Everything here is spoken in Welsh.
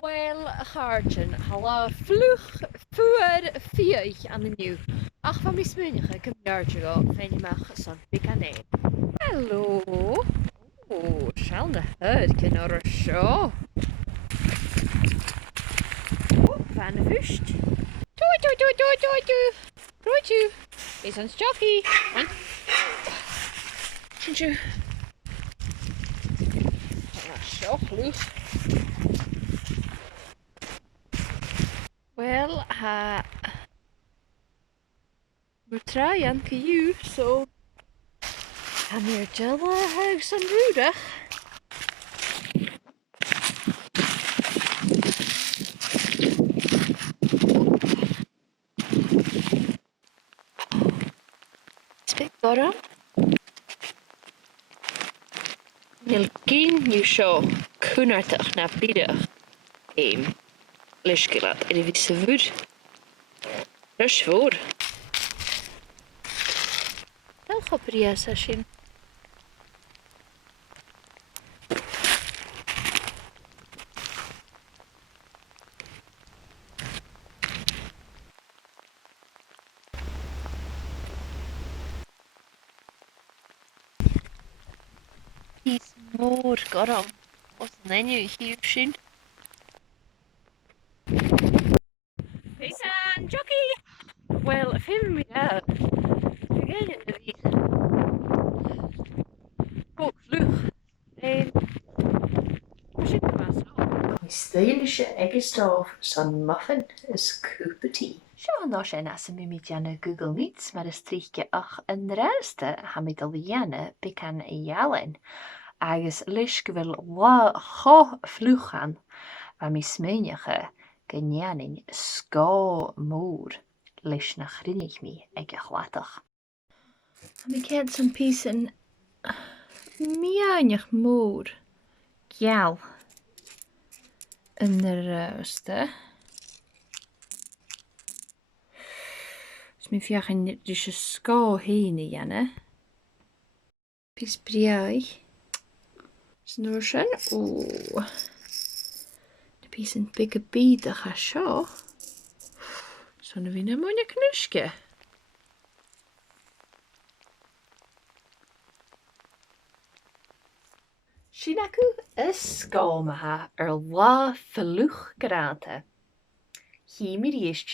Wel, Garten, hallo, vlug voor 4 aan de nieuw. Ach, van mijn smunige, ik heb go, en je mag zo'n pikane. Hallo. Oeh, zal de huid kunnen er zo. Oeh, van de vust. Toe, toe, toe, toe, toe, toe. Toe, toe. Is een stokkie. Tjoe. Zo vlug. Wel, we're trying to you, so I'm here till huis en broedig. Spik bara. Nilkin ju så kunnartach na bidag. Liskilat er det visse vur. Det er svår. Den hopper jeg seg sin. Is mor garam. Og så den jo hiv sin. Peisan, jockey! Well, film me out. Again, vi. Gå, vlug. En... Misschien maar zo. Stylische eggestove son muffin is Cooper tea. Sean daar zijn als we met Janne Google Meets, maar de strieke ach en reste gaan met Janne bekan jalen. Agus lisk wil wa go vlug gaan, waar mis menige genjanin sko moer. Lish na grinnig me, ik glottig. Ik had zo'n piece mianig moer. Gjal. En de reste. Dus mijn vragen dus sko heen, Janne. Piece brei. Snoersen. Oeh. De piece een pikke bieten ga zo. Zo'n wie een mooie knuske. Shinaku is skamaha la vlug geraten. Hier is